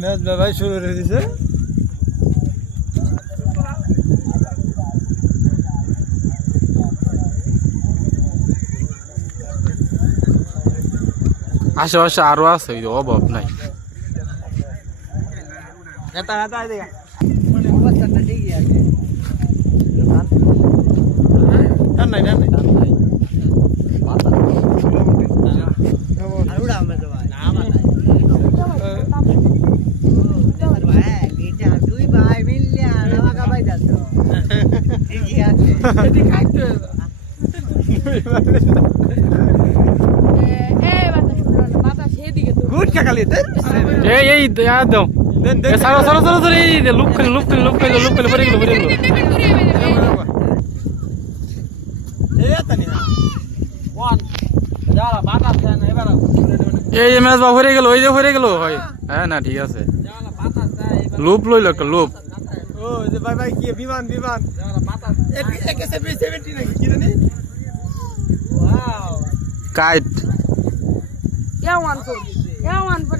Match ভাই শুরু হয়ে দিছে। আশেপাশে আরো আছে, অভাব নাই। এই দাও সারো সারো সারো সারো, এই লুপ খেলে লুপ খেলে লুপ খেলে লুপ খেলে পড়ে গেল পড়ে গেল। এই ম্যাচ বা ভরে গেল, ওই যে ভরে গেল। হয় হ্যাঁ না ঠিক আছে, লুপ লইল একটা লুপ। ও যে ভাই ভাই কি বিমান বিমান AK-70 নাকি কি জানি। Wow kite Yeah, one for. Yeah, one for.